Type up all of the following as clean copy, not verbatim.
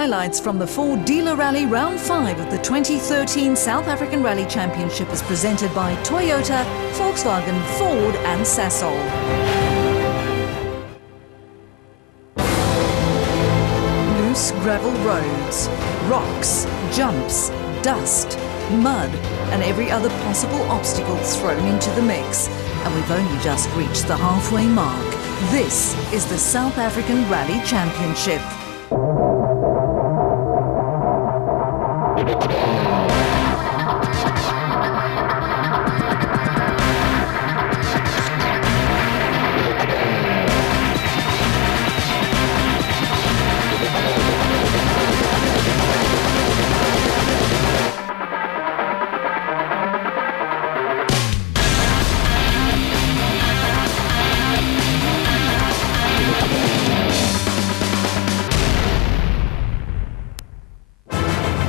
highlights from the Ford Dealer Rally Round 5 of the 2013 South African Rally Championship is presented by Toyota, Volkswagen, Ford and Sasol. Loose gravel roads, rocks, jumps, dust, mud and every other possible obstacle thrown into the mix. And we've only just reached the halfway mark. This is the South African Rally Championship.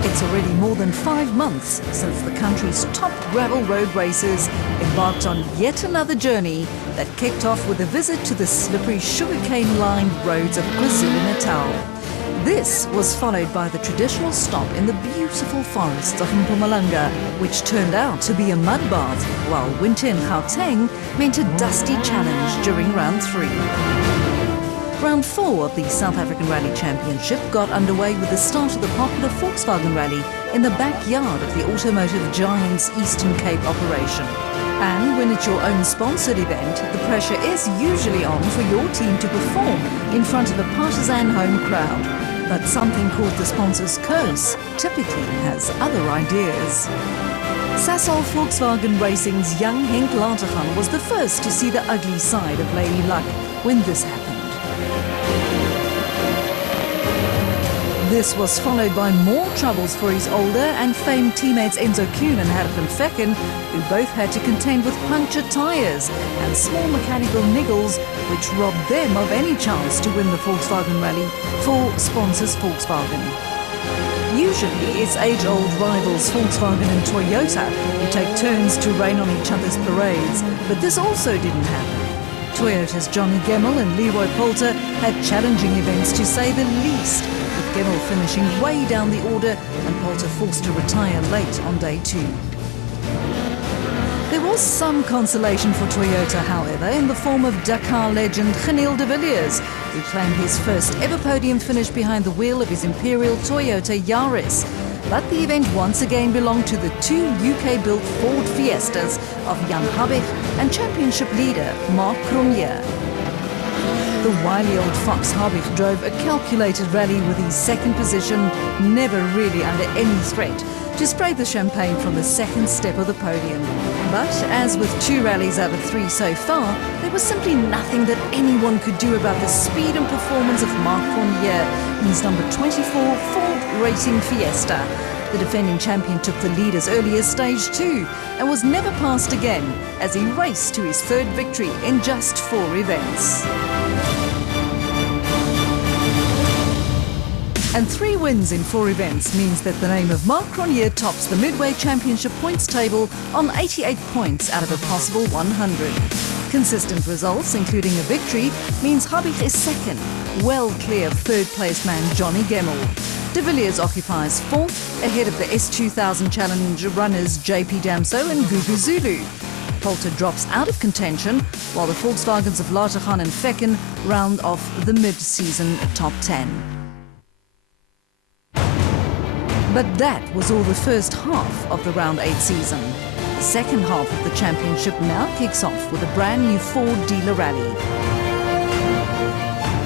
It's already more than 5 months since the country's top gravel road racers embarked on yet another journey that kicked off with a visit to the slippery sugarcane-lined roads of KwaZulu-Natal. This was followed by the traditional stop in the beautiful forests of Mpumalanga, which turned out to be a mud bath, while winter in Gauteng meant a dusty challenge during round 3. Round 4 of the South African Rally Championship got underway with the start of the popular Volkswagen Rally in the backyard of the automotive giant's Eastern Cape operation. And when it's your own sponsored event, the pressure is usually on for your team to perform in front of a partisan home crowd. But something called the sponsor's curse typically has other ideas. Sasol Volkswagen Racing's young Henk Lateghan was the first to see the ugly side of Lady Luck when this happened. This was followed by more troubles for his older and famed teammates Enzo Kuhn and Herman Fecken, who both had to contend with punctured tyres and small mechanical niggles, which robbed them of any chance to win the Volkswagen Rally for sponsors Volkswagen. Usually it's age-old rivals Volkswagen and Toyota who take turns to rain on each other's parades, but this also didn't happen. Toyota's Johnny Gemmell and Leroy Poulter had challenging events to say the least, with Gemmell finishing way down the order and Poulter forced to retire late on day 2. There was some consolation for Toyota, however, in the form of Dakar legend Geniel de Villiers, who claimed his first ever podium finish behind the wheel of his Imperial Toyota Yaris. But the event once again belonged to the 2 UK-built Ford Fiestas of Jan Habich and championship leader Mark Cronje. The wily old fox Habich drove a calculated rally with his second position, never really under any threat, to spray the champagne from the second step of the podium. But as with 2 rallies out of 3 so far, there was simply nothing that anyone could do about the speed and performance of Mark Cronje in his number 24 Ford Racing Fiesta. The defending champion took the lead as early as stage 2 and was never passed again as he raced to his 3rd victory in just 4 events. And 3 wins in 4 events means that the name of Mark Cronje tops the Midway Championship points table on 88 points out of a possible 100. Consistent results, including a victory, means Habich is 2nd, well clear of 3rd place man Johnny Gemmell. De Villiers occupies 4th, ahead of the S2000 Challenge runners JP Damso and Gugu Zulu. Poulter drops out of contention, while the Volkswagens of Lateghan and Fecken round off the mid-season top 10. But that was all the first half of the Round 8 season. The second half of the championship now kicks off with a brand new Ford Dealer Rally.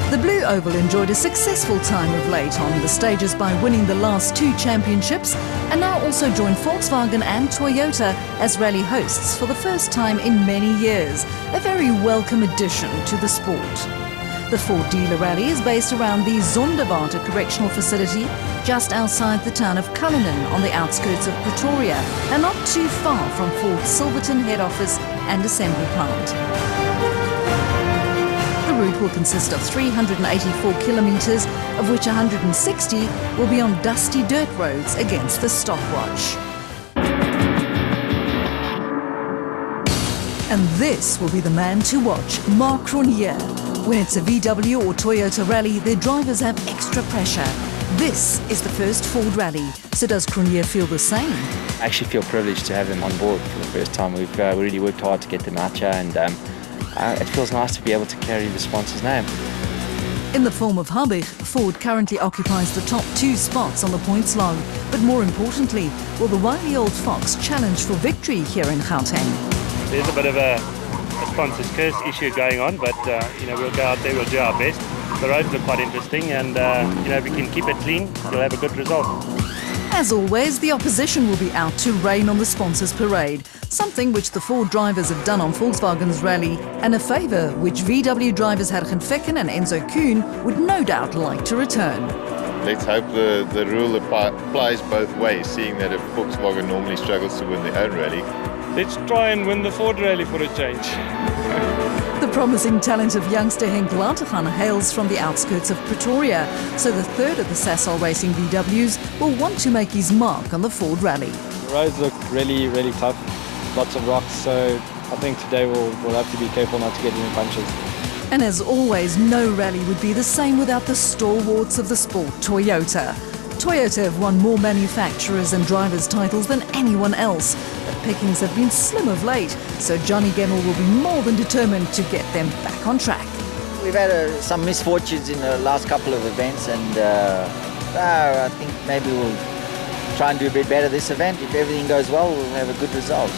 The Blue Oval enjoyed a successful time of late on the stages by winning the last 2 championships and now also join Volkswagen and Toyota as rally hosts for the first time in many years, a very welcome addition to the sport. The Ford Dealer Rally is based around the Zonderwater Correctional Facility just outside the town of Cullinan on the outskirts of Pretoria and not too far from Ford's Silverton head office and assembly plant. The route will consist of 384 kilometres, of which 160 will be on dusty dirt roads against the stopwatch. And this will be the man to watch, Mark Cronje. When it's a VW or Toyota rally, their drivers have extra pressure. This is the first Ford rally, so does Cronje feel the same? I actually feel privileged to have them on board for the first time. We've really worked hard to get them out here, and it feels nice to be able to carry the sponsor's name. In the form of Habig, Ford currently occupies the top 2 spots on the points log. But more importantly, will the wily old fox challenge for victory here in Gauteng? There's a bit of a sponsor's curse issue going on, but we'll go out there, we'll do our best. The roads are quite interesting, and if we can keep it clean, we'll have a good result. As always, the opposition will be out to rain on the sponsors' parade, something which the Ford drivers have done on Volkswagen's rally, and a favour which VW drivers Hergen Fecken and Enzo Kuhn would no doubt like to return. Let's hope the rule applies both ways, seeing that if Volkswagen normally struggles to win their own rally. Let's try and win the Ford rally for a change. The promising talent of youngster Henk Lateghan hails from the outskirts of Pretoria, so the third of the Sasol Racing VWs will want to make his mark on the Ford rally. The roads look really, really tough, lots of rocks, so I think today we'll have to be careful not to get any punches. And as always, no rally would be the same without the stalwarts of the sport, Toyota. Toyota have won more manufacturers and drivers' titles than anyone else, but pickings have been slim of late, so Johnny Gemmell will be more than determined to get them back on track. We've had some misfortunes in the last couple of events, and I think maybe we'll try and do a bit better this event. If everything goes well, we'll have a good result.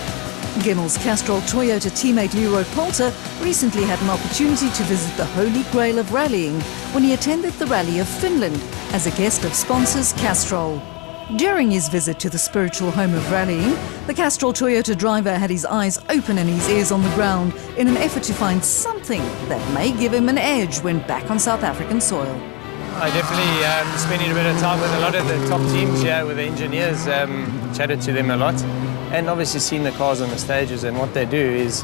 Gemmell's Castrol Toyota teammate Leroy Poulter recently had an opportunity to visit the holy grail of rallying when he attended the Rally of Finland as a guest of sponsors Castrol. During his visit to the spiritual home of rallying, the Castrol Toyota driver had his eyes open and his ears on the ground in an effort to find something that may give him an edge when back on South African soil. I definitely spending a bit of time with a lot of the top teams here, with the engineers, chatted to them a lot, and obviously seen the cars on the stages, and what they do is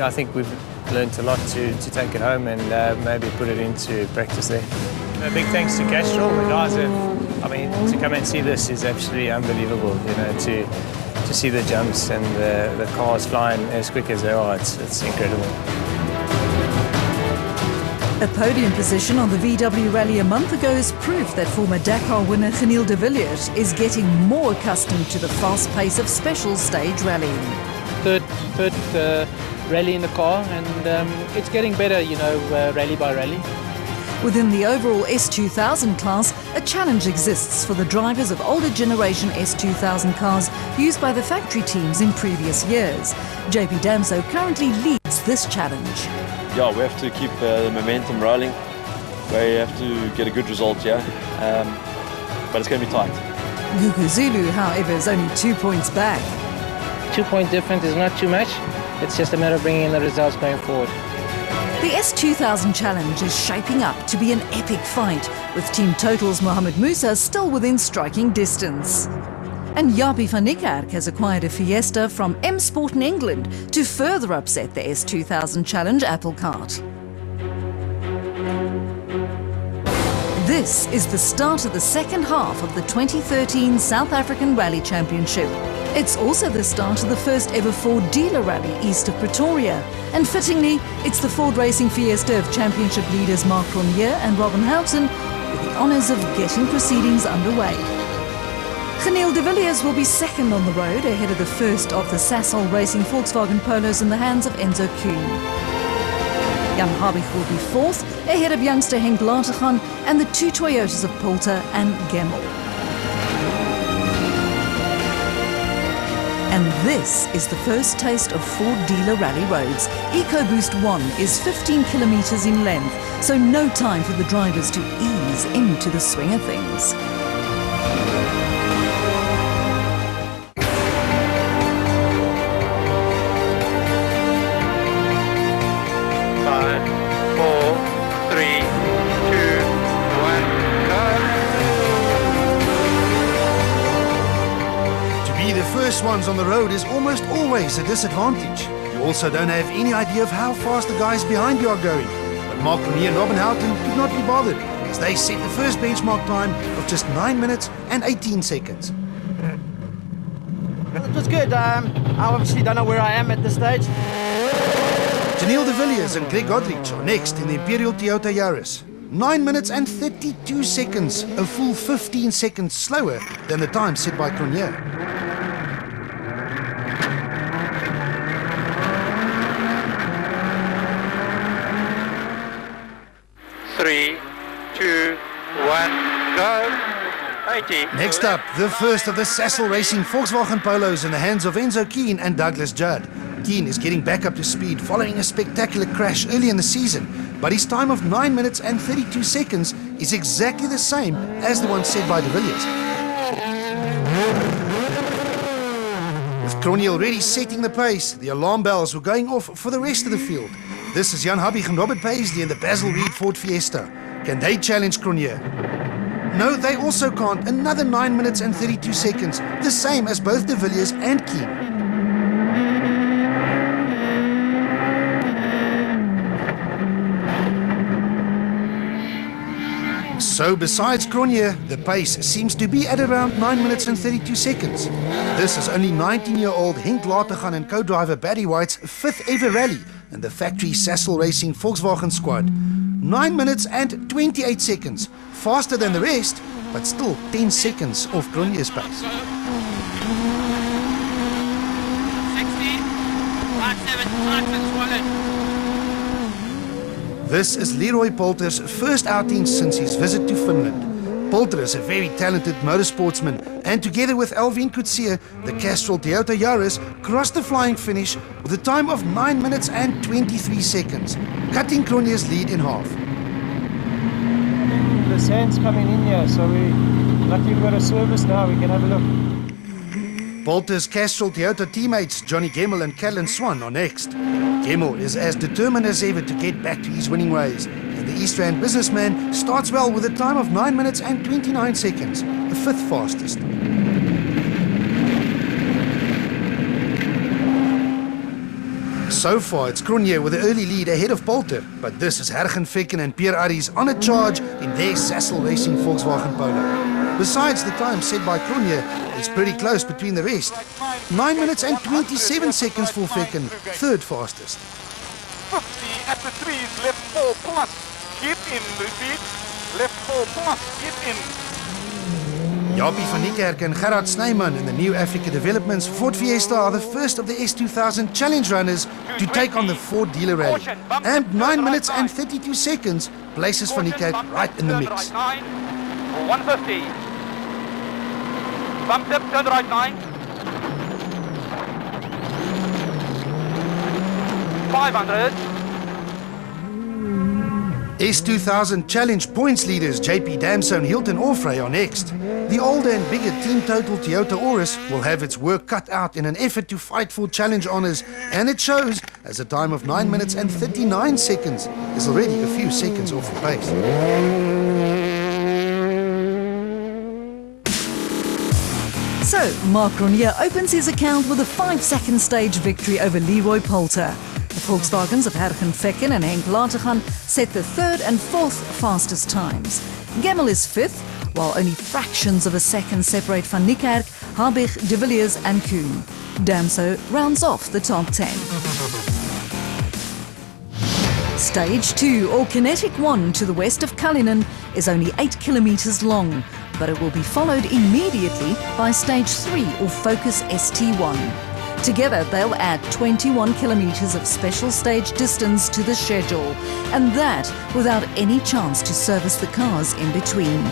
I think we've learned a lot to take it home and maybe put it into practice there. A big thanks to Castrol. The guys have, to come and see this is absolutely unbelievable, to see the jumps and the cars flying as quick as they are, it's incredible. A podium position on the VW Rally a month ago is proof that former Dakar winner Chenille de Villiers is getting more accustomed to the fast pace of special stage rallying. Third rally in the car, and it's getting better, rally by rally. Within the overall S2000 class, a challenge exists for the drivers of older generation S2000 cars used by the factory teams in previous years. JP Damso currently leads this challenge. Yeah, we have to keep the momentum rolling. We have to get a good result here, but it's going to be tight. Gugu Zulu, however, is only 2 points back. 2-point difference is not too much. It's just a matter of bringing in the results going forward. The S2000 Challenge is shaping up to be an epic fight, with Team Total's Mohamed Musa still within striking distance. And Jaapie van Niekerk has acquired a Fiesta from M Sport in England to further upset the S2000 Challenge apple cart. This is the start of the second half of the 2013 South African Rally Championship. It's also the start of the first ever Ford dealer rally east of Pretoria. And fittingly, it's the Ford Racing Fiesta of championship leaders Mark Cronje and Robin Houghton with the honours of getting proceedings underway. Chenille de Villiers will be second on the road, ahead of the first of the Sasol Racing Volkswagen Polos in the hands of Enzo Kuhn. Jan Habig will be fourth, ahead of youngster Henk Lateghan and the 2 Toyotas of Poulter and Gemmell. And this is the first taste of Ford dealer rally roads. EcoBoost 1 is 15 kilometres in length, so no time for the drivers to ease into the swing of things. First ones on the road is almost always a disadvantage. You also don't have any idea of how fast the guys behind you are going. But Mark Cronje and Robin Houghton could not be bothered, as they set the first benchmark time of just 9 minutes and 18 seconds. It was good. I obviously don't know where I am at this stage. Chenille de Villiers and Greg Godrich are next in the Imperial Toyota Yaris. 9 minutes and 32 seconds, a full 15 seconds slower than the time set by Cronje. 3, 2, 1, go. 80. Next up, the first of the Sassel Racing Volkswagen Polos in the hands of Enzo Keane and Douglas Judd. Keane is getting back up to speed following a spectacular crash early in the season, but his time of 9 minutes and 32 seconds is exactly the same as the one set by de Villiers. With Cronje already setting the pace, the alarm bells were going off for the rest of the field. This is Jan Habig and Robert Paisley in the Basil Reed Ford Fiesta. Can they challenge Cronje? No, they also can't. Another 9 minutes and 32 seconds, the same as both de Villiers and Keane. So besides Cronje, the pace seems to be at around 9 minutes and 32 seconds. This is only 19-year-old Henk Latergan and co-driver Barry White's 5th ever rally in the factory Sassel Racing Volkswagen squad. 9 minutes and 28 seconds, faster than the rest, but still 10 seconds off Cronje's pace. 60, right 7, tight and swollen. This is Leroy Poulter's first outing since his visit to Finland. Poulter is a very talented motorsportsman, and together with Alvin Coetzee, the Castrol Toyota Yaris crossed the flying finish with a time of 9 minutes and 23 seconds, cutting Cronje's lead in half. The sand's coming in here, so we're lucky we've got a service now, we can have a look. Poulter's Castrol Toyota teammates Johnny Gemmel and Callan Swan are next. Gemmel is as determined as ever to get back to his winning ways, and the East Rand businessman starts well with a time of 9 minutes and 29 seconds, the 5th fastest. So far, it's Cronje with the early lead ahead of Poulter, but this is Hergen Fekken and Pierre Arries on a charge in their Sassel Racing Volkswagen Polo. Besides the time set by Cronje, it's pretty close between the rest. 9 minutes and 27 seconds for Fekken, 3rd fastest. 50 at the trees, left 4 plus, get in, repeat, left 4 plus, get in. Jaapie van Niekerk and Gerard Snyman in the new Africa Developments Ford Fiesta are the first of the S2000 challenge runners to take on the Ford dealer rally. And 9 minutes and 32 seconds places van Niekerk right in the mix. 150. Bump tip, turn right 9. 500. S2000 Challenge points leaders JP Damso and Hilton Orfrey are next. The older and bigger team total Toyota Auris will have its work cut out in an effort to fight for challenge honours, and it shows as a time of 9 minutes and 39 seconds is already a few seconds off the pace. So, Mark Cronje opens his account with a 5-second stage victory over Leroy Poulter. The Volkswagens of Hergen Fekken and Henk Latergan set the 3rd and 4th fastest times. Gemmel is 5th, while only fractions of a second separate Van Niekerk, Habig, de Villiers and Kuhn. Damso rounds off the top 10. Stage 2, or Kinetic 1 to the west of Cullinan, is only 8 kilometres long, but it will be followed immediately by Stage 3, or Focus ST1. Together, they'll add 21 kilometres of special stage distance to the schedule, and that without any chance to service the cars in between.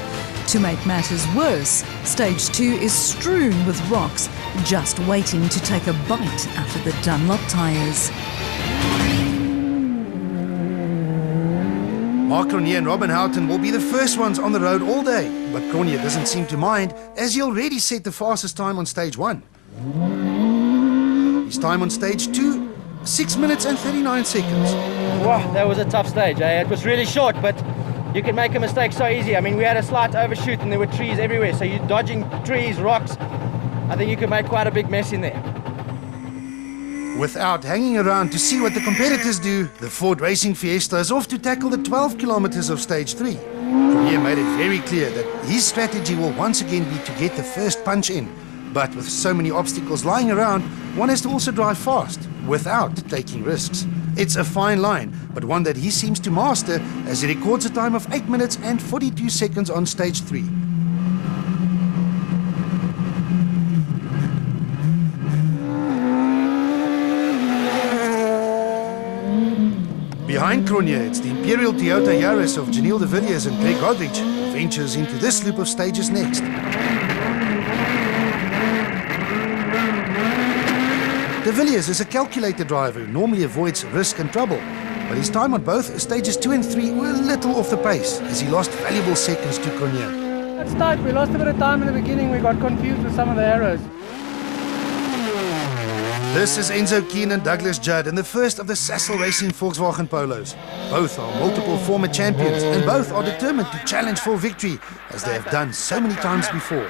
To make matters worse, Stage 2 is strewn with rocks, just waiting to take a bite out of the Dunlop tyres. Mark Cronje and Robin Houghton will be the first ones on the road all day, but Cronje doesn't seem to mind, as he already set the fastest time on Stage 1. His time on Stage 2, 6 minutes and 39 seconds. Wow, that was a tough stage. It was really short, but you can make a mistake so easy. I mean, we had a slight overshoot and there were trees everywhere, so you're dodging trees, rocks. I think you could make quite a big mess in there. Without hanging around to see what the competitors do, the Ford Racing Fiesta is off to tackle the 12 kilometers of Stage 3. Cronje made it very clear that his strategy will once again be to get the first punch in. But with so many obstacles lying around, one has to also drive fast, without taking risks. It's a fine line, but one that he seems to master as he records a time of 8 minutes and 42 seconds on stage 3. Behind Cronje, it's the Imperial Toyota Yaris of Janelle de Villiers and Greg Godrich who ventures into this loop of stages next. De Villiers is a calculated driver who normally avoids risk and trouble, but his time on both stages 2 and 3 were a little off the pace as he lost valuable seconds to Cronje. It's tight. We lost a bit of time in the beginning. We got confused with some of the arrows. This is Enzo Keen and Douglas Judd in the first of the Sassel Racing Volkswagen Polos. Both are multiple former champions and both are determined to challenge for victory as they have done so many times before.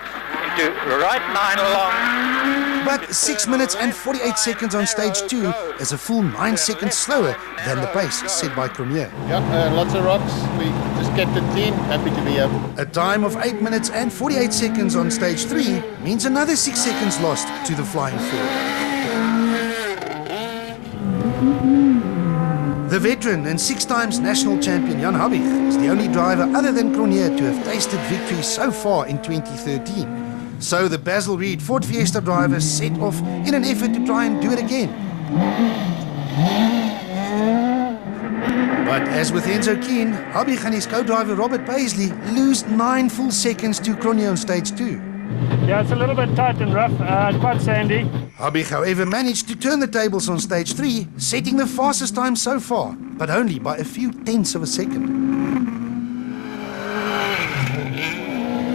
Into right 9 long. But 6 minutes and 48 seconds on stage 2 is a full 9 seconds slower than the pace set by Cronje. Yeah, lots of rocks. We just kept it clean. Happy to be up. A time of 8 minutes and 48 seconds on stage 3 means another 6 seconds lost to the Flying Four. The veteran and 6 times national champion Jan Habig is the only driver other than Cronje to have tasted victory so far in 2013. So the Basil Reed Ford Fiesta drivers set off in an effort to try and do it again. But as with Enzo Keen, Habig and his co-driver Robert Paisley lose 9 full seconds to Cronje on stage 2. Yeah, it's a little bit tight and rough, quite sandy. Habig, however, managed to turn the tables on stage 3, setting the fastest time so far, but only by a few tenths of a second.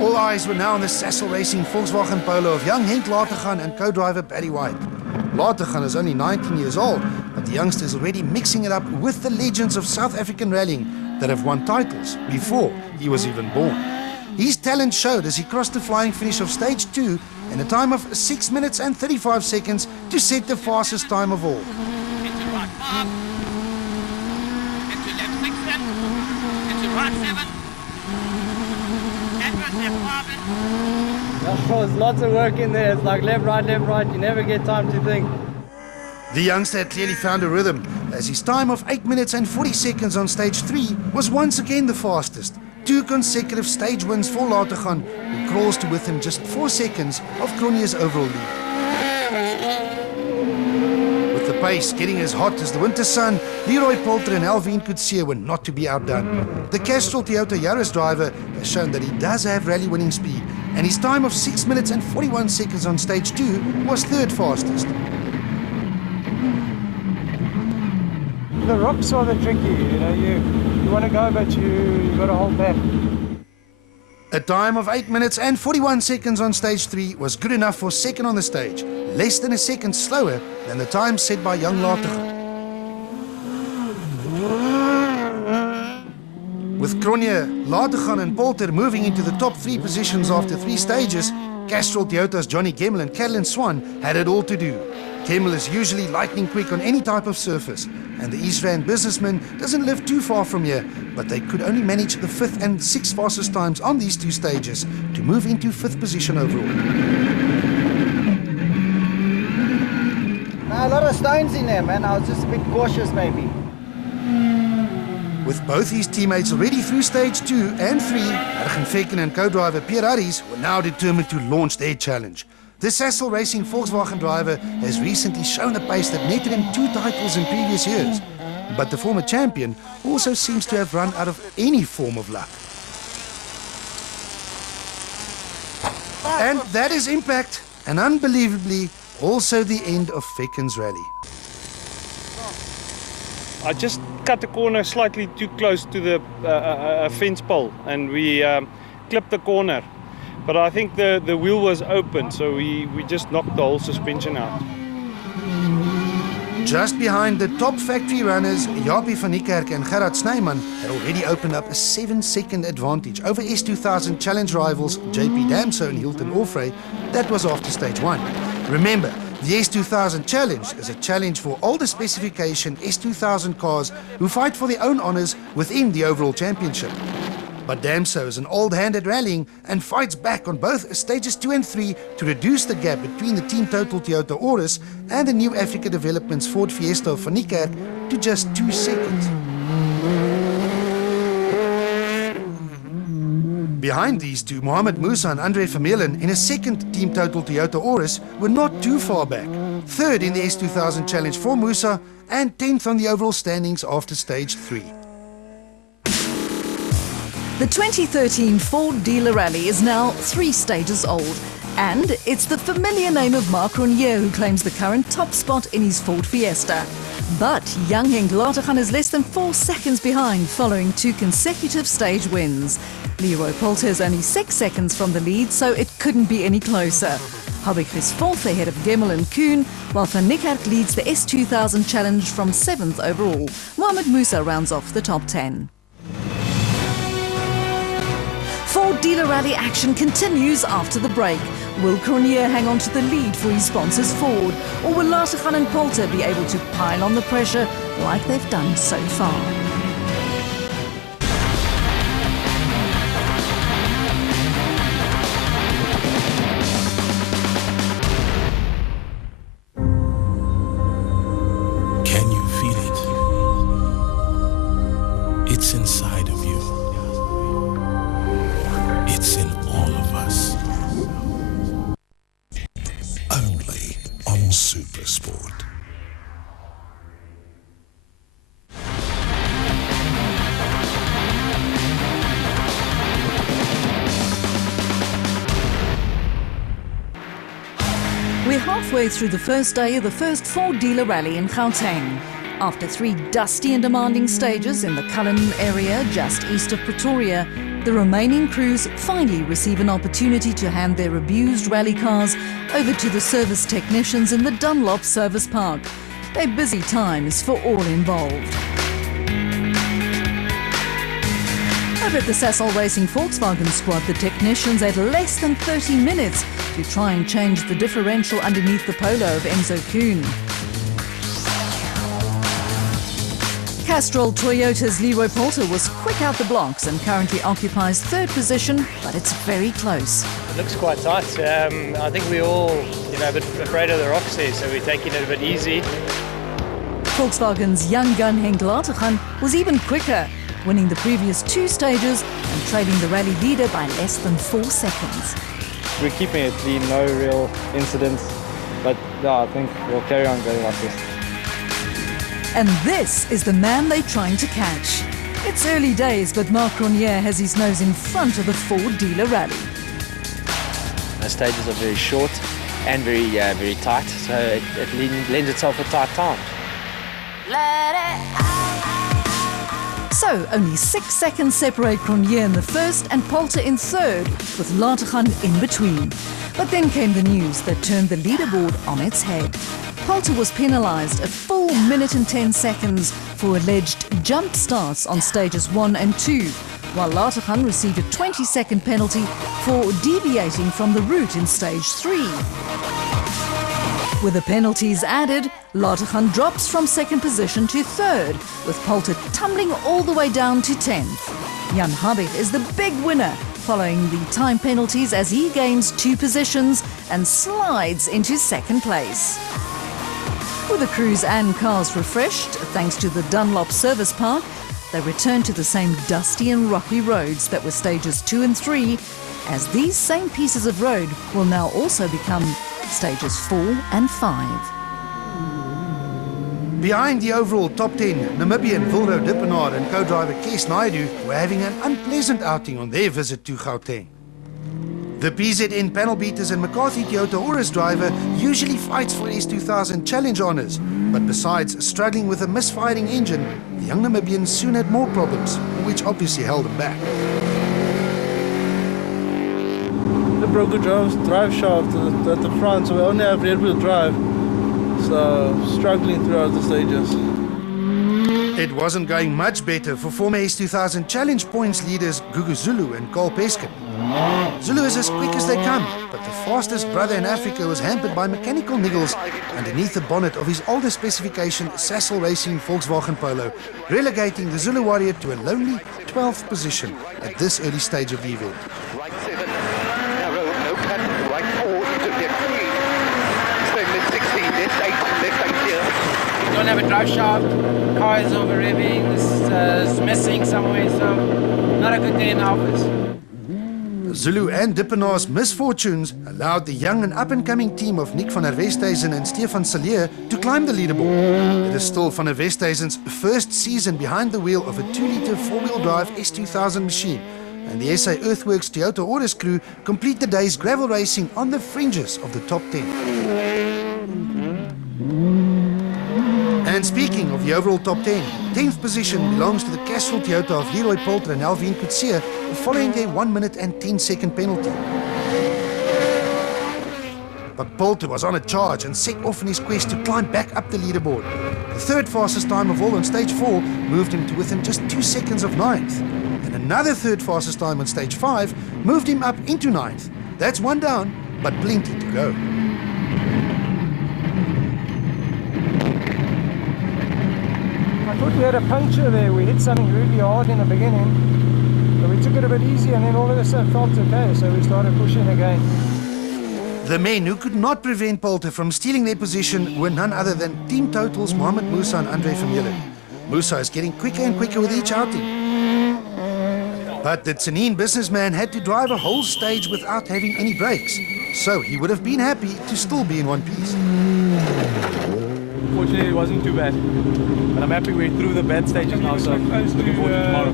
All eyes were now on the Sassel Racing Volkswagen Polo of young Henk Lategan and co-driver Barry White. Lategan is only 19 years old, but the youngster is already mixing it up with the legends of South African rallying that have won titles before he was even born. His talent showed as he crossed the flying finish of stage 2 in a time of 6 minutes and 35 seconds to set the fastest time of all. Into right 5. Into left 6 then. Into right 7. Canvas left 5. There's lots of work in there. It's like left, right, you never get time to think. The youngster had clearly found a rhythm as his time of 8 minutes and 40 seconds on stage 3 was once again the fastest. 2 consecutive stage wins for Lategan, who crawls to within just 4 seconds of Cronje's overall lead. With the pace getting as hot as the winter sun, Leroy Poulter and Alvin Coetzee were not to be outdone. The Castrol Toyota Yaris driver has shown that he does have rally-winning speed, and his time of 6 minutes and 41 seconds on stage 2 was 3rd fastest. The rocks are the tricky, you want to go, but you got to hold back. A time of 8 minutes and 41 seconds on stage 3 was good enough for second on the stage, less than a second slower than the time set by young Lategan. With Cronje, Lategan and Poulter moving into the top 3 positions after 3 stages, Castrol Toyota's Johnny Gemmel and Carolyn Swan had it all to do. Gemmel is usually lightning quick on any type of surface, and the East Rand businessman doesn't live too far from here, but they could only manage the 5th and 6th fastest times on these 2 stages to move into 5th position overall. A lot of stones in there, man. I was just a bit cautious, maybe. With both his teammates already through stage 2 and 3, Ergen Fekken and co-driver Pierre Harries were now determined to launch their challenge. The Sassel Racing Volkswagen driver has recently shown a pace that netted him 2 titles in previous years. But the former champion also seems to have run out of any form of luck. And that is impact, and unbelievably, also the end of Fekken's rally. I just cut the corner slightly too close to the fence pole, and we clipped the corner. But I think the wheel was open, so we just knocked the whole suspension out. Just behind the top factory runners, Japie van Niekerk and Gerard Snyman had already opened up a 7-second advantage over S2000 challenge rivals JP Damso and Hilton Orfrey. That was after stage 1. Remember, the S2000 Challenge is a challenge for older specification S2000 cars who fight for their own honours within the overall championship. But Damso is an old hand at rallying and fights back on both stages 2 and 3 to reduce the gap between the Team Total Toyota Auris and the new Africa Developments Ford Fiesta of Van Niekerk to just 2 seconds. Behind these two, Mohamed Musa and Andre Vermeulen in a second Team Total Toyota Auris were not too far back. Third in the S2000 Challenge for Musa and 10th on the overall standings after stage 3. The 2013 Ford Dealer Rally is now 3 stages old, and it's the familiar name of Mark Ronier who claims the current top spot in his Ford Fiesta. But young Henk Latergan is less than 4 seconds behind following 2 consecutive stage wins. Leroy Polter is only 6 seconds from the lead, so it couldn't be any closer. Habeck is 4th ahead of Gemmel and Kuhn, while Van Niekerk leads the S2000 Challenge from 7th overall. Mohamed Musa rounds off the top 10. Ford Dealer Rally action continues after the break. Will Cronier hang on to the lead for his sponsors Ford, or will Latergan and Polter be able to pile on the pressure like they've done so far? Can you feel it? It's inside of you. It's in all of us. Only on Supersport. We're halfway through the first day of the first Ford Dealer Rally in Gauteng. After 3 dusty and demanding stages in the Cullinan area just east of Pretoria, the remaining crews finally receive an opportunity to hand their abused rally cars over to the service technicians in the Dunlop Service Park. A busy times for all involved. Over at the Sasol Racing Volkswagen squad, the technicians had less than 30 minutes to try and change the differential underneath the Polo of Enzo Kuhn. Castrol Toyota's Leroy Polter was quick out the blocks and currently occupies 3rd position, but it's very close. It looks quite tight. I think we're all, a bit afraid of the rocks there, so we're taking it a bit easy. Volkswagen's young gun Henk Latergan was even quicker, winning the previous 2 stages and trailing the rally leader by less than 4 seconds. We're keeping it clean, no real incidents, but yeah, I think we'll carry on going like this. And this is the man they're trying to catch. It's early days, but Mark Ronier has his nose in front of the Ford Dealer Rally. The stages are very short and very tight, so it lends itself for tight times. So only 6 seconds separate Cronier in the first and Polter in 3rd, with Latergan in between. But then came the news that turned the leaderboard on its head. Polter was penalised a full minute and 10 seconds for alleged jump starts on stages 1 and 2, while Latergan received a 20-second penalty for deviating from the route in stage 3. With the penalties added, Latergan drops from 2nd position to 3rd, with Polter tumbling all the way down to 10th. Jan Habeck is the big winner, following the time penalties as he gains 2 positions and slides into 2nd place. With the crews and cars refreshed, thanks to the Dunlop Service Park, they return to the same dusty and rocky roads that were stages 2 and 3, as these same pieces of road will now also become stages 4 and 5. Behind the overall top 10, Namibian Vilro Dippenaar and co-driver Kes Naidu were having an unpleasant outing on their visit to Gauteng. The PZN panel beaters and McCarthy Toyota Auris driver usually fights for S2000 Challenge honours, but besides struggling with a misfiring engine, the young Namibian soon had more problems, which obviously held him back. The broken drive shaft at the front, so we only have rear-wheel drive, so struggling throughout the stages. It wasn't going much better for former S2000 Challenge points leaders Gugu Zulu and Carl Peskin. Zulu is as quick as they come, but the fastest brother in Africa was hampered by mechanical niggles underneath the bonnet of his older specification Sasol Racing Volkswagen Polo, relegating the Zulu Warrior to a lonely 12th position at this early stage of the event. Right 7, narrow, no cut, right 4 into left 3. Stay left 16, left 8, left 8 here. We don't have a drive shaft, car is over revving, this is missing somewhere, so not a good day in the office. Zulu and Dippenaar's misfortunes allowed the young and up-and-coming team of Nick van der Westhuizen and Stefan Salier to climb the leaderboard. It is still van der Westhuizen's first season behind the wheel of a 2-litre four-wheel drive S2000 machine, and the SA Earthworks Toyota Auris crew complete the day's gravel racing on the fringes of the top 10. And speaking of the overall top 10, 10th position belongs to the Castrol Toyota of Leroy Poulter and Alvin Coetzee following their 1 minute and 10-second penalty. But Poulter was on a charge and set off in his quest to climb back up the leaderboard. The third fastest time of all on stage 4 moved him to within just 2 seconds of 9th. And another third fastest time on stage 5 moved him up into 9th. That's one down, but plenty to go. I thought we had a puncture there. We hit something really hard in the beginning, but we took it a bit easy, and then all of a sudden felt okay, so we started pushing again. The men who could not prevent Poulter from stealing their position were none other than Team Total's Mohamed Musa and Andre Vermeulen. Musa is getting quicker and quicker with each outing. But the Tsenin businessman had to drive a whole stage without having any brakes, so he would have been happy to still be in one piece. Fortunately, it wasn't too bad. But I'm happy we're through the bad stages now, so looking forward to tomorrow.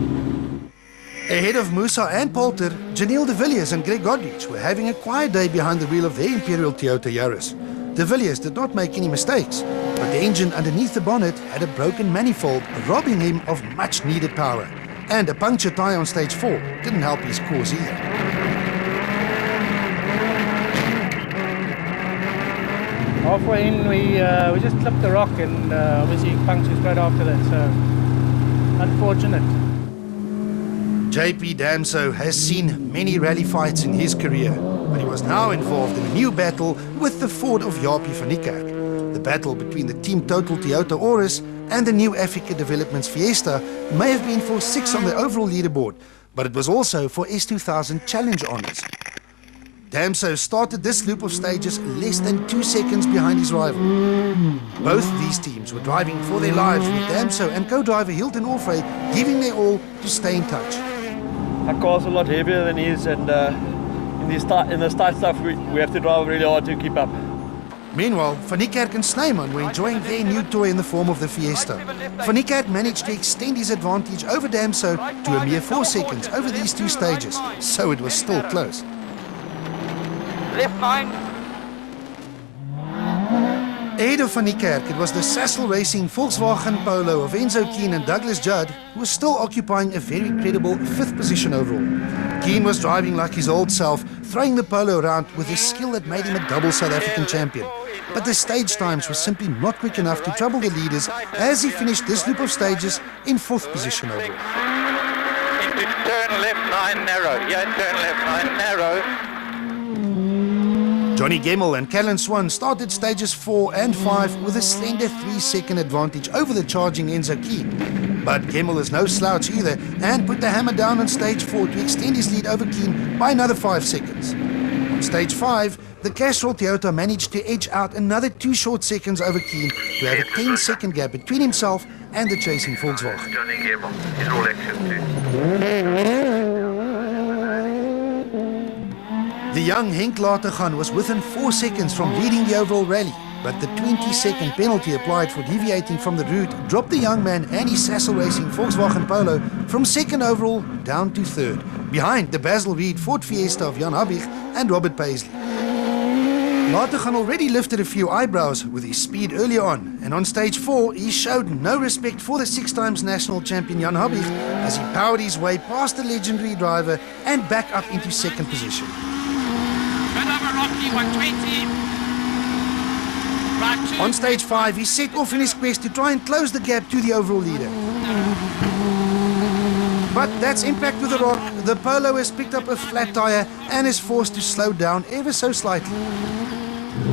Ahead of Musa and Poulter, Janelle de Villiers and Greg Godrich were having a quiet day behind the wheel of their Imperial Toyota Yaris. De Villiers did not make any mistakes, but the engine underneath the bonnet had a broken manifold, robbing him of much needed power. And a punctured tyre on stage 4 didn't help his cause either. Halfway in, we just clipped the rock and obviously punctured straight after that, so unfortunate. JP Damso has seen many rally fights in his career, but he was now involved in a new battle with the Ford of Japie van Niekerk. The battle between the Team Total Toyota Auris and the new Africa Developments Fiesta may have been for 6 on the overall leaderboard, but it was also for S2000 Challenge honours. Damso started this loop of stages less than 2 seconds behind his rival. Both these teams were driving for their lives, with Damso and co-driver Hilton Orfrey giving their all to stay in touch. Our car's a lot heavier than his, and in the start stuff we have to drive really hard to keep up. Meanwhile, Van Niekerk and Snyman were enjoying their new toy in the form of the Fiesta. Van Niekerk managed to extend his advantage over Damso to a mere 4 seconds over these 2 stages, so it was still close. Left 9. Ahead of Van Niekerk, it was the Sasol Racing Volkswagen Polo of Enzo Keane and Douglas Judd who was still occupying a very credible 5th position overall. Keane was driving like his old self, throwing the Polo around with a skill that made him a double South African champion. But the stage times were simply not quick enough to trouble the leaders as he finished this loop of stages in 4th position overall. Into turn left 9 narrow. Yeah, turn left 9 narrow. Johnny Gemmell and Callan Swan started stages 4 and 5 with a slender 3-second advantage over the charging Enzo Keane. But Gemmell is no slouch either and put the hammer down on stage 4 to extend his lead over Keane by another 5 seconds. On stage 5, the Castrol Toyota managed to edge out another 2 short seconds over Keane to have a 10-second gap between himself and the chasing Volkswagen. Johnny Gemmell, he's all action too. The young Henk Latergan was within 4 seconds from leading the overall rally, but the 20-second penalty applied for deviating from the route dropped the young man and his Sasol Racing Volkswagen Polo from 2nd overall down to 3rd, behind the Basil Reed Ford Fiesta of Jan Habig and Robert Paisley. Latergan already lifted a few eyebrows with his speed earlier on, and on stage 4 he showed no respect for the 6-times national champion Jan Habig as he powered his way past the legendary driver and back up into 2nd position. On stage 5, he set off in his quest to try and close the gap to the overall leader. But that's impact with the rock. The Polo has picked up a flat tyre and is forced to slow down ever so slightly.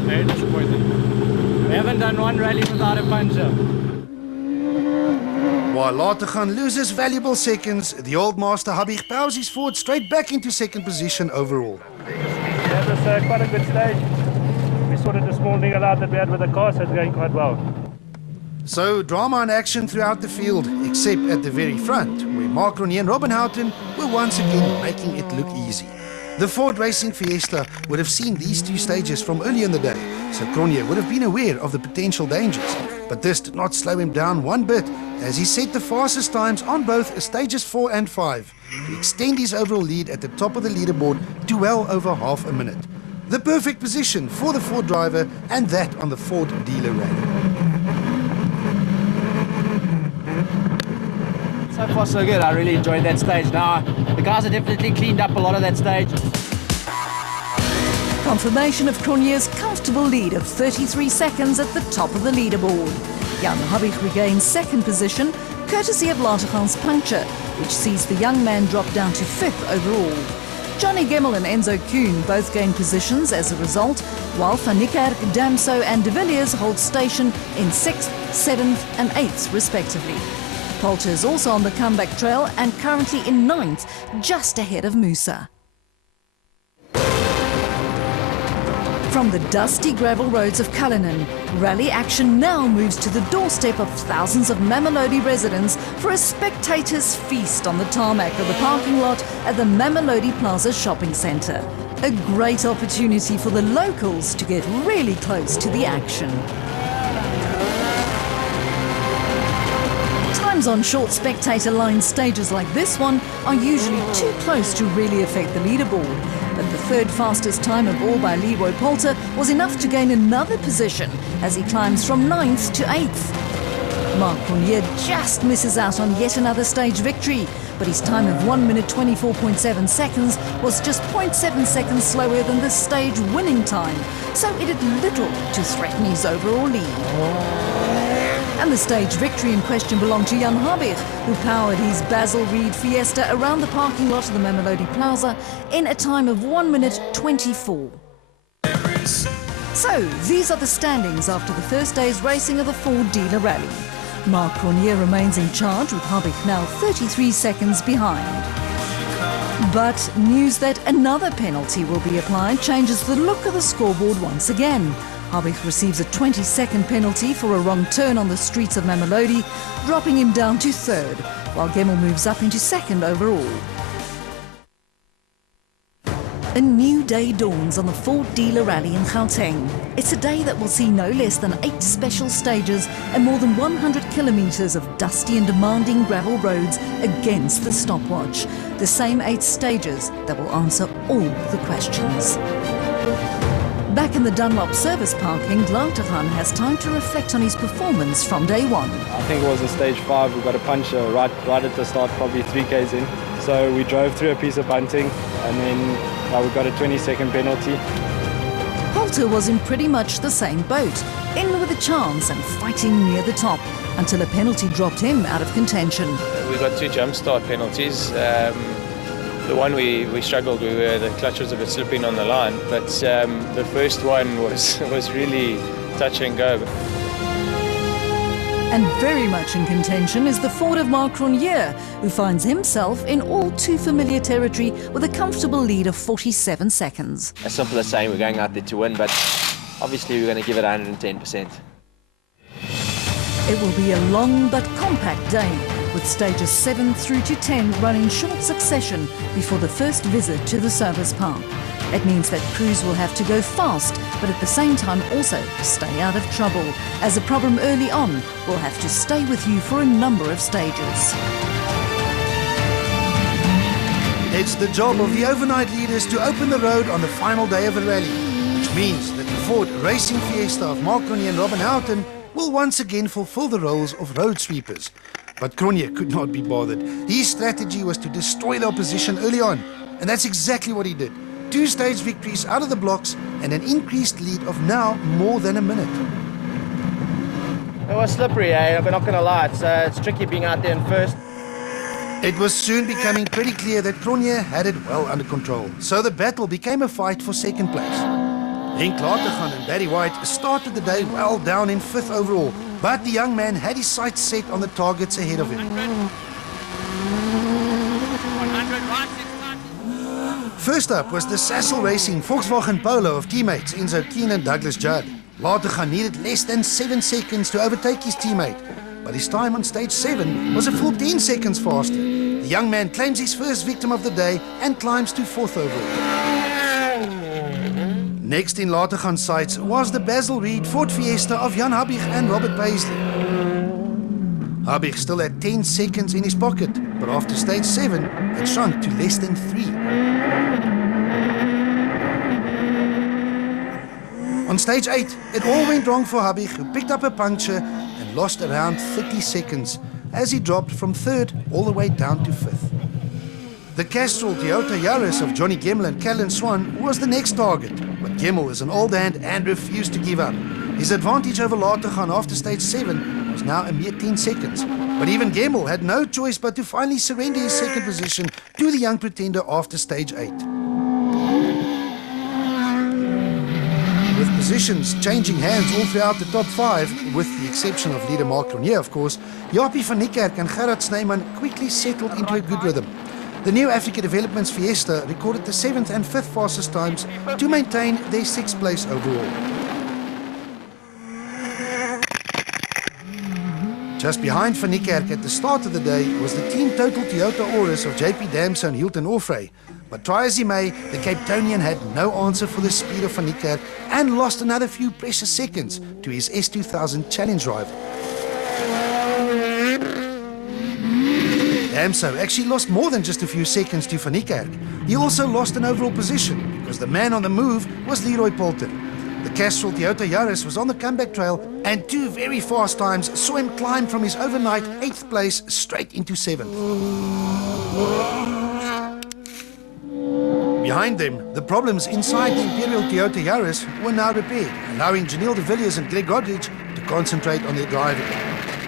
Very disappointing. We haven't done one rally without a puncture. While Latergan loses valuable seconds, the old master Habib bows his Ford straight back into second position overall. That was quite a good stage. We sorted the small niggle out that we had with the car, so it's going quite well. So, drama and action throughout the field, except at the very front, where Mark Ronier and Robin Houghton were once again making it look easy. The Ford Racing Fiesta would have seen these two stages from early in the day, so Cronje would have been aware of the potential dangers. But this did not slow him down one bit, as he set the fastest times on both stages 4 and 5 to extend his overall lead at the top of the leaderboard to well over half a minute. The perfect position for the Ford driver, and that on the Ford dealer rally. So far so good. I really enjoyed that stage. Now, the guys have definitely cleaned up a lot of that stage. Confirmation of Cronje's comfortable lead of 33 seconds at the top of the leaderboard. Jan Habig regains second position, courtesy of Latergan's puncture, which sees the young man drop down to 5th overall. Johnny Gemmel and Enzo Kuhn both gain positions as a result, while Van Niekerk, Damso and de Villiers hold station in 6th, 7th and 8th respectively. Poulter is also on the comeback trail and currently in 9th, just ahead of Musa. From the dusty gravel roads of Cullinan, rally action now moves to the doorstep of thousands of Mamelodi residents for a spectator's feast on the tarmac of the parking lot at the Mamelodi Plaza shopping centre. A great opportunity for the locals to get really close to the action. Times on short spectator-lined stages like this one are usually too close to really affect the leaderboard. But the third fastest time of all by Leroy Poulter was enough to gain another position as he climbs from 9th to 8th. Mark Ronier just misses out on yet another stage victory, but his time of 1 minute 24.7 seconds was just 0.7 seconds slower than the stage winning time, so it did little to threaten his overall lead. And the stage victory in question belonged to Jan Habig, who powered his Basil Reed Fiesta around the parking lot of the Mamelodi Plaza in a time of 1 minute 24. So, these are the standings after the first day's racing of the Ford Dealer Rally. Mark Ronier remains in charge, with Habig now 33 seconds behind. But news that another penalty will be applied changes the look of the scoreboard once again. Habig receives a 20-second penalty for a wrong turn on the streets of Mamelodi, dropping him down to 3rd, while Gemmel moves up into 2nd overall. A new day dawns on the Ford Dealer Rally in Gauteng. It's a day that will see no less than 8 special stages and more than 100 kilometres of dusty and demanding gravel roads against the stopwatch. The same 8 stages that will answer all the questions. Back in the Dunlop service parking, Latergan has time to reflect on his performance from day one. I think it was a stage 5. We got a puncture right at the start, probably 3 k's in. So we drove through a piece of bunting, and then we got a 20-second penalty. Poulter was in pretty much the same boat, in with a chance and fighting near the top, until a penalty dropped him out of contention. We got 2 jump start penalties. The one we struggled with, the clutch was a bit slipping on the line, but the first one was really touch and go. And very much in contention is the Ford of Mark Ronier, who finds himself in all too familiar territory with a comfortable lead of 47 seconds. As simple as saying we're going out there to win, but obviously we're going to give it 110%. It will be a long but compact day, with stages 7 through to 10 run in short succession before the first visit to the service park. It means that crews will have to go fast, but at the same time also stay out of trouble, as a problem early on will have to stay with you for a number of stages. It's the job of the overnight leaders to open the road on the final day of the rally, which means that the Ford Racing Fiesta of Mark Cronje and Robin Houghton will once again fulfill the roles of road sweepers. But Cronje could not be bothered. His strategy was to destroy the opposition early on, and that's exactly what he did. 2 stage victories out of the blocks and an increased lead of now more than a minute. It was slippery, I'm not going to lie. It's tricky being out there in first. It was soon becoming pretty clear that Cronje had it well under control, so the battle became a fight for second place. Henk Latergan and Barry White started the day well down in 5th overall, but the young man had his sights set on the targets ahead of him. First up was the Sassel Racing Volkswagen Polo of teammates Enzo Keen and Douglas Judd. Latergan needed less than 7 seconds to overtake his teammate, but his time on stage 7 was a full 10 seconds faster. The young man claims his first victim of the day and climbs to 4th overall. Next in Latergan's sights was the Basil Reed Ford Fiesta of Jan Habig and Robert Paisley. Habig still had 10 seconds in his pocket, but after stage 7, it shrunk to less than 3. On stage 8, it all went wrong for Habig, who picked up a puncture and lost around 30 seconds as he dropped from 3rd all the way down to 5th. The Castrol Toyota Yaris of Johnny Gemmel and Callan Swan was the next target, but Gemmel is an old hand and refused to give up. His advantage over Latergan after stage 7 was now a mere 10 seconds, but even Gemmel had no choice but to finally surrender his second position to the young pretender after stage 8. With positions changing hands all throughout the top 5, with the exception of leader Mark Cronje, of course, Japie van Niekerk and Gerard Snyman quickly settled into a good rhythm. The new Africa Developments Fiesta recorded the 7th and 5th fastest times to maintain their 6th place overall. Just behind Van Niekerk at the start of the day was the Team Total Toyota Auris of JP Damso and Hilton Orfrey. But try as he may, the Cape Townian had no answer for the speed of Van Niekerk and lost another few precious seconds to his S2000 challenge rival. Damso actually lost more than just a few seconds to Van Niekerk. He also lost an overall position because the man on the move was Leroy Poulter. The Castrol Toyota Yaris was on the comeback trail and 2 very fast times saw him climb from his overnight 8th place straight into 7th. Behind them, the problems inside the Imperial Toyota Yaris were now repaired, allowing Janelle de Villiers and Greg Godrich to concentrate on their driving.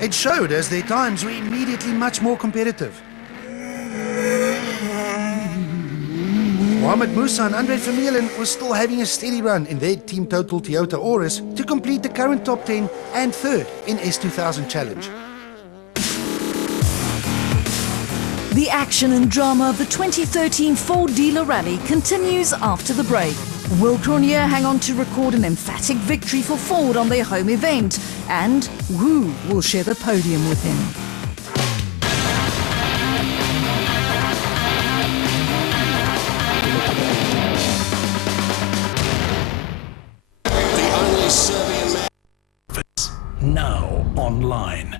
It showed as their times were immediately much more competitive. Mohamed Musa and Andre Vermeulen were still having a steady run in their Team Total Toyota Auris to complete the current top 10 and 3rd in S2000 Challenge. The action and drama of the 2013 Ford Dealer Rally continues after the break. Will Cronje hang on to record an emphatic victory for Ford on their home event? And who will share the podium with him? The only Serbian man. Now online.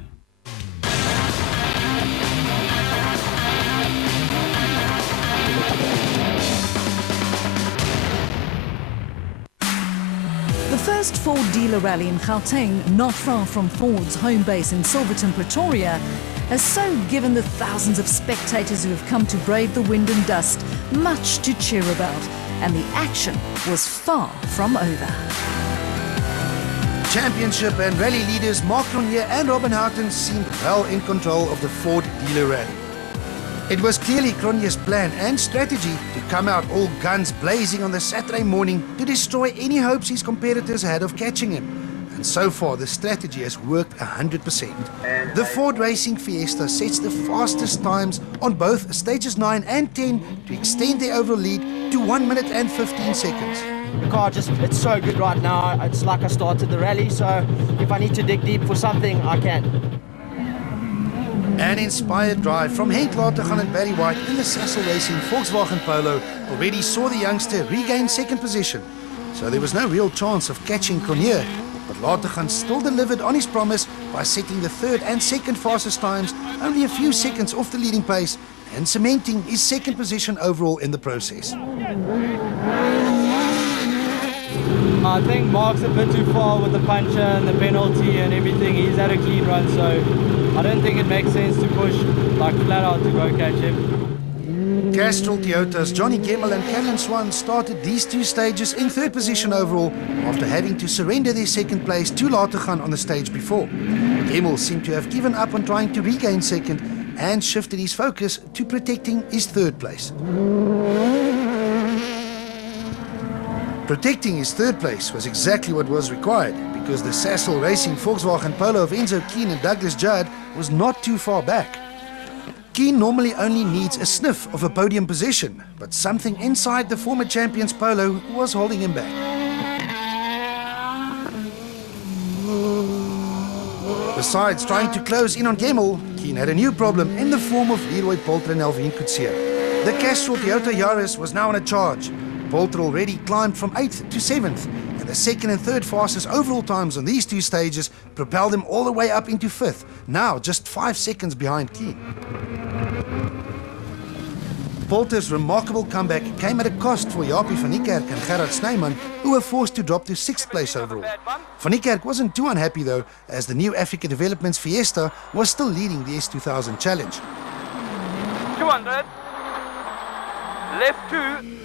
The first Ford Dealer Rally in Gauteng, not far from Ford's home base in Silverton, Pretoria, has so given the thousands of spectators who have come to brave the wind and dust much to cheer about, and the action was far from over. Championship and rally leaders Mark Cronje and Robin Houghton seemed well in control of the Ford Dealer Rally. It was clearly Cronje's plan and strategy to come out all guns blazing on the Saturday morning to destroy any hopes his competitors had of catching him. And so far, the strategy has worked 100%. The Ford Racing Fiesta sets the fastest times on both stages 9 and 10 to extend their overall lead to 1 minute and 15 seconds. The car it's so good right now. It's like I started the rally, so if I need to dig deep for something, I can. An inspired drive from Henk Latergan and Barry White in the Sassel Racing Volkswagen Polo already saw the youngster regain second position. So there was no real chance of catching Cronje, but Latergan still delivered on his promise by setting the 3rd and 2nd fastest times only a few seconds off the leading pace and cementing his 2nd position overall in the process. I think Mark's a bit too far with the puncher and the penalty and everything. He's had a clean run, so I don't think it makes sense to push like flat out to go catch him. Castrol Toyota's Johnny Gemmel and Callan Swan started these 2 stages in 3rd position overall after having to surrender their 2nd place to Latergan on the stage before. Gemmel seemed to have given up on trying to regain 2nd and shifted his focus to protecting his third place. Protecting his third place was exactly what was required, because the Sasol Racing Volkswagen Polo of Enzo Keane and Douglas Judd was not too far back. Keane normally only needs a sniff of a podium position, but something inside the former champion's Polo was holding him back. Besides trying to close in on Gemmell, Keane had a new problem in the form of Leroy Poulter and Alvin Coetzee. The Castrol Toyota Yaris was now on a charge. Poulter already climbed from 8th to 7th, and the second and third fastest overall times on these two stages propelled him all the way up into 5th, now just 5 seconds behind Keane. Poulter's remarkable comeback came at a cost for Jaapie van Niekerk and Gerard Snyman, who were forced to drop to 6th place overall. Van Niekerk wasn't too unhappy though, as the new Africa Developments Fiesta was still leading the S2000 challenge. 200, left 2.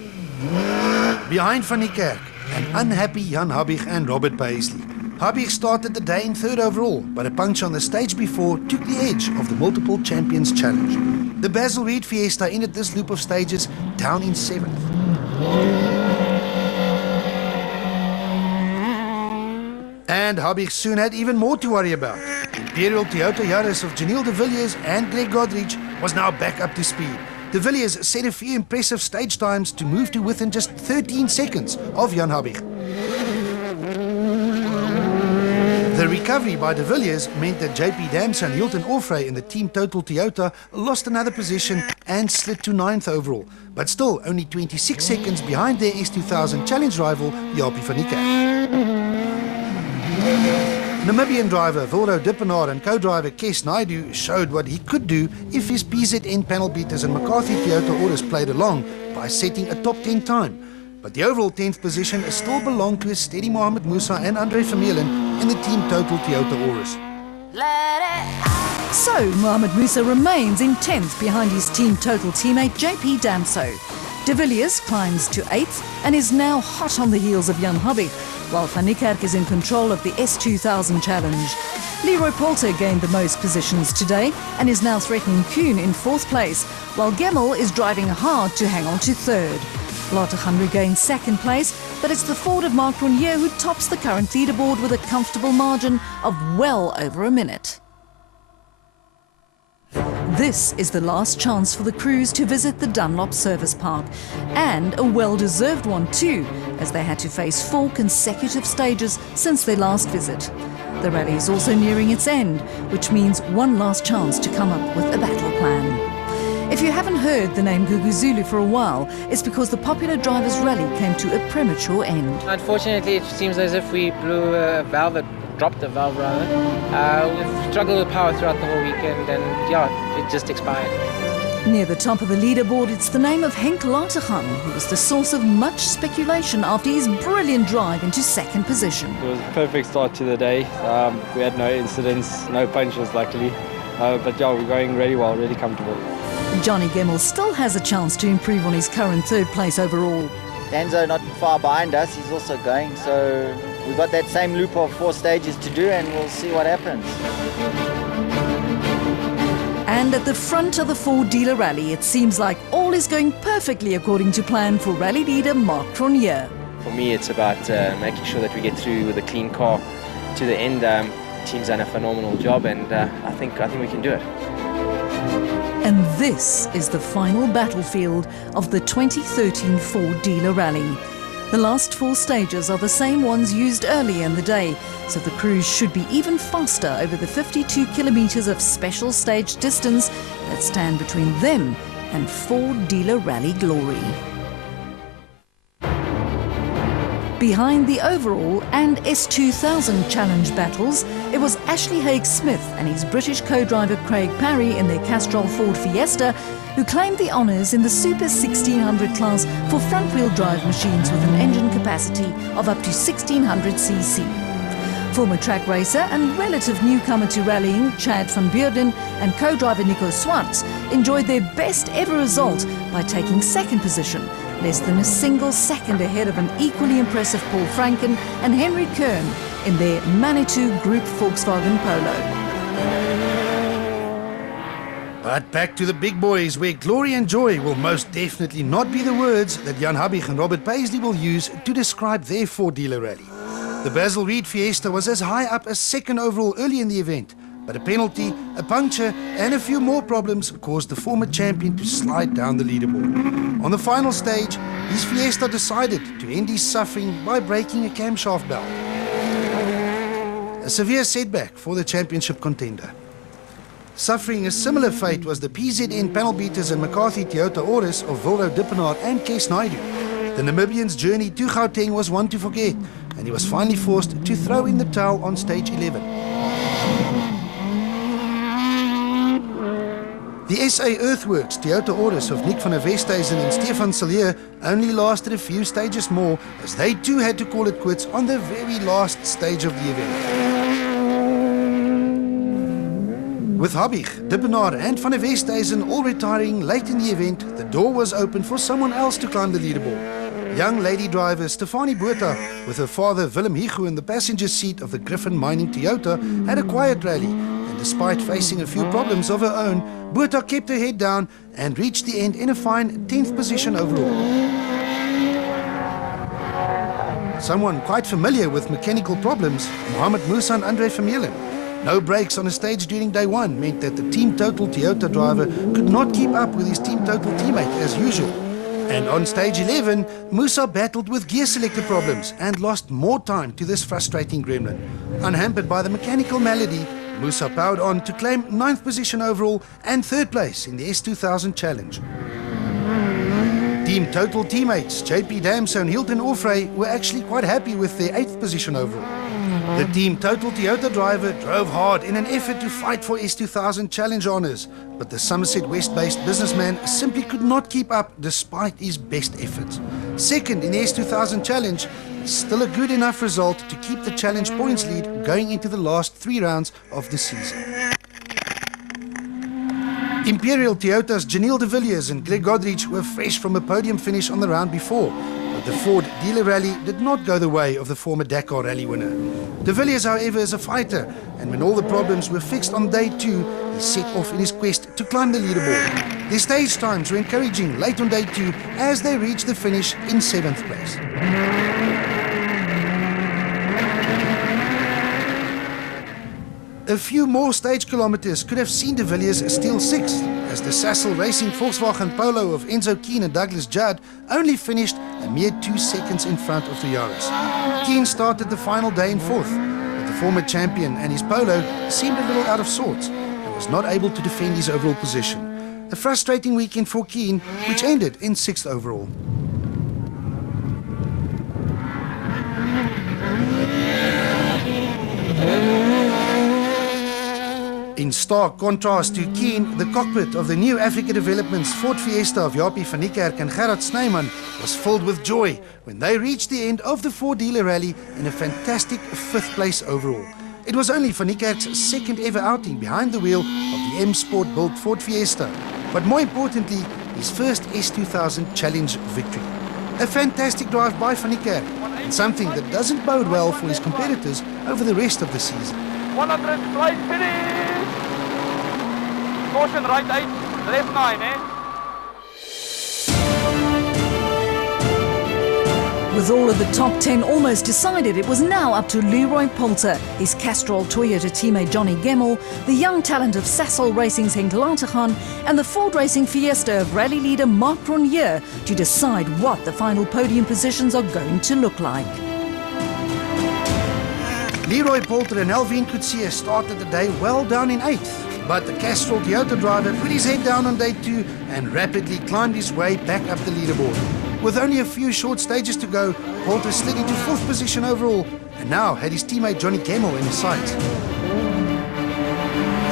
Behind Van Niekerk, an unhappy Jan Habig and Robert Paisley. Habig started the day in 3rd overall, but a punch on the stage before took the edge of the multiple champions challenge. The Basil Reed Fiesta ended this loop of stages down in 7th. And Habig soon had even more to worry about. Imperial Toyota Yaris of Janelle de Villiers and Greg Godrich was now back up to speed. De Villiers set a few impressive stage times to move to within just 13 seconds of Jan Habig. The recovery by de Villiers meant that JP Damse and Hilton Orfrey in the Team Total Toyota lost another position and slid to 9th overall, but still only 26 seconds behind their S2000 challenge rival, Jaapie van Niekerk. Namibian driver Wilro Dippenaar and co-driver Kes Naidu showed what he could do if his PZN panel beaters and McCarthy Toyota Auris played along by setting a top 10 time. But the overall 10th position still belonged to a steady Mohamed Musa and Andre Vermeulen in the Team Total Toyota Auris. So Mohamed Musa remains in 10th behind his Team Total teammate JP Damso. De Villiers climbs to 8th and is now hot on the heels of Jan Habig, while Van Niekerk is in control of the S2000 challenge. Leroy Poulter gained the most positions today and is now threatening Kuhn in 4th place, while Gemmell is driving hard to hang on to 3rd. Latergan regains 2nd place, but it's the Ford of Marc Renier who tops the current leaderboard with a comfortable margin of well over a minute. This is the last chance for the crews to visit the Dunlop Service Park, and a well-deserved one too, as they had to face 4 consecutive stages since their last visit. The rally is also nearing its end, which means one last chance to come up with a battle plan. If you haven't heard the name Guguzulu for a while, it's because the popular drivers' rally came to a premature end. Unfortunately, it seems as if we blew a valve, dropped a valve rather. We've struggled with power throughout the whole weekend, and yeah, it just expired. Near the top of the leaderboard, it's the name of Henk Latergan, who was the source of much speculation after his brilliant drive into 2nd position. It was a perfect start to the day. We had no incidents, no punches luckily, but yeah, we're going really well, really comfortable. Johnny Gemmell still has a chance to improve on his current 3rd place overall. Danzo not far behind us, he's also going, so we've got that same loop of 4 stages to do and we'll see what happens. And at the front of the Ford dealer rally, it seems like all is going perfectly according to plan for rally leader Marc Renier. For me, it's about making sure that we get through with a clean car to the end. Team's done a phenomenal job, and I think we can do it. And this is the final battlefield of the 2013 Ford dealer rally. The last 4 stages are the same ones used earlier in the day, so the crews should be even faster over the 52 kilometers of special stage distance that stand between them and Ford dealer rally glory. Behind the overall and S2000 challenge battles, it was Ashley Haig-Smith and his British co-driver Craig Parry in their Castrol Ford Fiesta who claimed the honours in the Super 1600 class for front-wheel drive machines with an engine capacity of up to 1600cc. Former track racer and relative newcomer to rallying, Chad van Beurden and co-driver Nico Swartz enjoyed their best ever result by taking 2nd position, less than a single second ahead of an equally impressive Paul Franken and Henry Kern in their Manitou Group Volkswagen Polo. But back to the big boys, where glory and joy will most definitely not be the words that Jan Habig and Robert Paisley will use to describe their four-dealer rally. The Basil Reed Fiesta was as high up as second overall early in the event, but a penalty, a puncture and a few more problems caused the former champion to slide down the leaderboard. On the final stage, his Fiesta decided to end his suffering by breaking a camshaft belt. A severe setback for the championship contender. Suffering a similar fate was the PZN panel beaters and McCarthy Toyota Auris of Wilro Dippenaar and Kes Naidu. The Namibian's journey to Gauteng was one to forget, and he was finally forced to throw in the towel on stage 11. The SA Earthworks Toyota Auris of Nick van der Westhuizen and Stefan Sillier only lasted a few stages more, as they too had to call it quits on the very last stage of the event. With Habig, Dippenaar and van der Westhuizen all retiring late in the event, the door was open for someone else to climb the leaderboard. Young lady driver Stefanie Botha, with her father Willem Higu in the passenger seat of the Griffin Mining Toyota, had a quiet rally, and despite facing a few problems of her own, Botha kept her head down and reached the end in a fine 10th position overall. Someone quite familiar with mechanical problems, Mohamed Musa and Andre Vermeulen. No brakes on a stage during day one meant that the Team Total Toyota driver could not keep up with his Team Total teammate as usual. And on stage 11, Musa battled with gear selector problems and lost more time to this frustrating gremlin. Unhampered by the mechanical malady, Musa powered on to claim 9th position overall and 3rd place in the S2000 challenge. Team Total teammates JP Damso and Hilton Orfrey were actually quite happy with their 8th position overall. The Team Total Toyota driver drove hard in an effort to fight for S2000 challenge honours, but the Somerset West-based businessman simply could not keep up despite his best efforts. Second in the S2000 challenge, still a good enough result to keep the challenge points lead going into the last 3 rounds of the season. Imperial Toyota's Janelle de Villiers and Greg Godrich were fresh from a podium finish on the round before, but the Ford dealer rally did not go the way of the former Dakar rally winner. De Villiers, however, is a fighter, and when all the problems were fixed on day 2, he set off in his quest to climb the leaderboard. Their stage times were encouraging late on day 2 as they reached the finish in 7th place. A few more stage kilometers could have seen de Villiers steal 6th, as the Sassel Racing Volkswagen Polo of Enzo Keen and Douglas Judd only finished a mere 2 seconds in front of the Yaris. Keen started the final day in 4th, but the former champion and his Polo seemed a little out of sorts and was not able to defend his overall position. A frustrating weekend for Keen, which ended in 6th overall. In stark contrast to Keen, the cockpit of the new Africa Developments Ford Fiesta of Japie van Niekerk and Gerard Snyman was filled with joy when they reached the end of the four-dealer rally in a fantastic 5th place overall. It was only van Niekerk's 2nd ever outing behind the wheel of the M-Sport built Ford Fiesta, but more importantly, his first S2000 Challenge victory. A fantastic drive by van Niekerk, and something that doesn't bode well for his competitors over the rest of the season. 100 place finish! Caution right 8, left 9, eh? With all of the top 10 almost decided, it was now up to Leroy Poulter, his Castrol Toyota teammate Johnny Gemmell, the young talent of Sassel Racing's Henk Lategan, and the Ford Racing Fiesta of rally leader Mark Brunier to decide what the final podium positions are going to look like. Leroy Poulter and Alvin Coetzee started the day well down in 8th, but the Castrol Toyota driver put his head down on day 2 and rapidly climbed his way back up the leaderboard. With only a few short stages to go, Poulter slid into 4th position overall and now had his teammate Johnny Gemmell in his sights.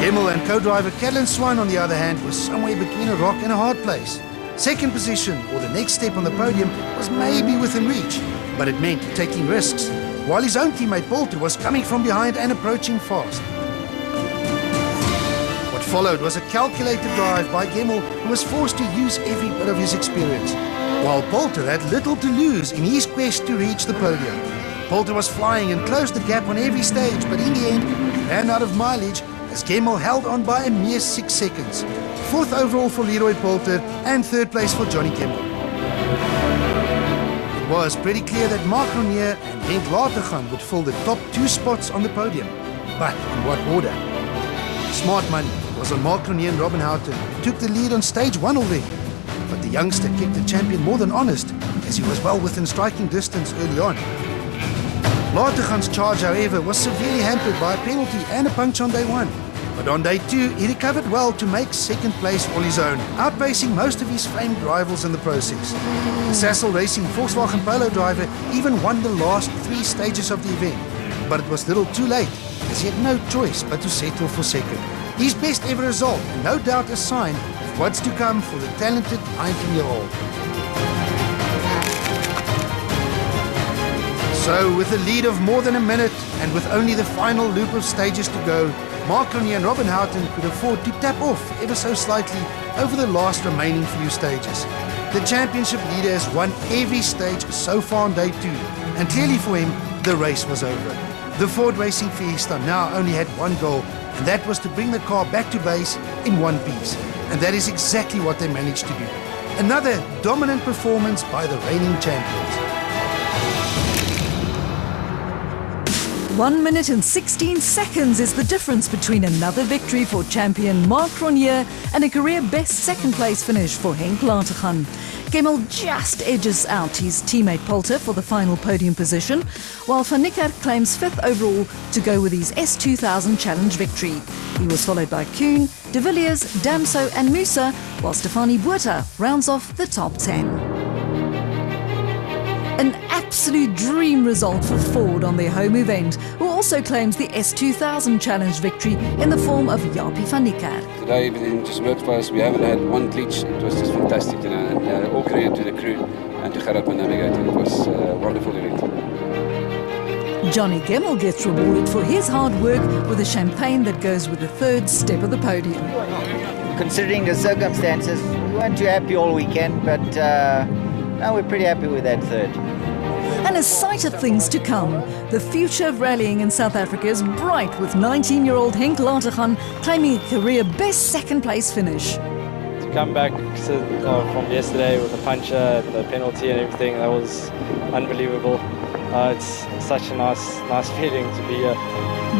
Gemmell and co-driver Caroline Swan, on the other hand, was somewhere between a rock and a hard place. 2nd position, or the next step on the podium, was maybe within reach, but it meant taking risks, while his own teammate Poulter was coming from behind and approaching fast. What followed was a calculated drive by Gemmell, who was forced to use every bit of his experience, while Poulter had little to lose in his quest to reach the podium. Poulter was flying and closed the gap on every stage, but in the end ran out of mileage as Gemmel held on by a mere 6 seconds. 4th overall for Leroy Poulter and 3rd place for Johnny Gemmel. It was pretty clear that Mark Ronier and Henk Latergan would fill the top 2 spots on the podium. But in what order? Smart money was on Mark Ronier and Robin Houghton, who took the lead on stage 1 already. But the youngster kept the champion more than honest, as he was well within striking distance early on. Latergan's charge, however, was severely hampered by a penalty and a puncture on day 1. But on day 2, he recovered well to make 2nd place all his own, outpacing most of his famed rivals in the process. The Sasol Racing Volkswagen Polo driver even won the last 3 stages of the event, but it was little too late, as he had no choice but to settle for 2nd. His best ever result, and no doubt a sign of what's to come for the talented 19-year-old. So, with a lead of more than a minute, and with only the final loop of stages to go, Mark Ronier and Robin Houghton could afford to tap off ever so slightly over the last remaining few stages. The championship leader has won every stage so far on day 2, and clearly for him, the race was over. The Ford Racing Fiesta now only had one goal, and that was to bring the car back to base in one piece. And that is exactly what they managed to do. Another dominant performance by the reigning champions. 1 minute and 16 seconds is the difference between another victory for champion Mark Ronier and a career-best 2nd place finish for Henk Latergan. Gemmel just edges out his teammate Poulter for the final podium position, while Van Niekerk claims 5th overall to go with his S2000 Challenge victory. He was followed by Kuhn, De Villiers, Damso and Musa, while Stefanie Buerta rounds off the top 10. An absolute dream result for Ford on their home event, who also claims the S2000 Challenge victory in the form of Jaapie van Niekerk. Today everything just worked for us. We haven't had one glitch. It was just fantastic, you know, and all credit to the crew and to Gerard, my navigator. It was a wonderful event. Johnny Gemmel gets rewarded for his hard work with a champagne that goes with the 3rd step of the podium. Considering the circumstances, we weren't too happy all weekend, but now we're pretty happy with that 3rd. And a sight of things to come. The future of rallying in South Africa is bright, with 19-year-old Henk Latergan claiming a career-best 2nd place finish. To come back from yesterday with the puncher, the penalty and everything, that was unbelievable. It's such a nice feeling to be here.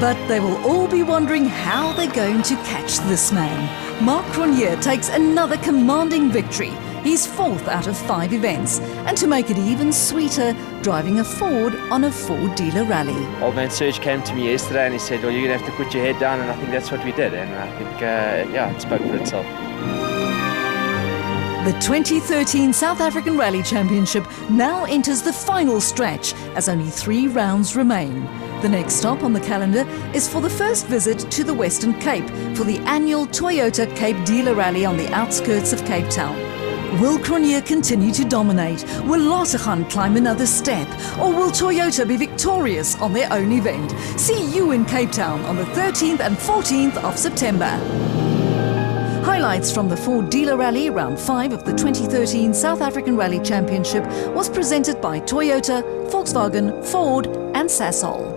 But they will all be wondering how they're going to catch this man. Mark Ronier takes another commanding victory. He's 4th out of 5 events, and to make it even sweeter, driving a Ford on a Ford dealer rally. Old man Serge came to me yesterday and he said, well, you're going to have to put your head down, and I think that's what we did, and I think, yeah, it spoke for itself. The 2013 South African Rally Championship now enters the final stretch, as only 3 rounds remain. The next stop on the calendar is for the first visit to the Western Cape for the annual Toyota Cape Dealer Rally on the outskirts of Cape Town. Will Ronier continue to dominate? Will Latergan climb another step? Or will Toyota be victorious on their own event? See you in Cape Town on the 13th and 14th of September. Highlights from the Ford Dealer Rally Round 5 of the 2013 South African Rally Championship was presented by Toyota, Volkswagen, Ford and Sasol.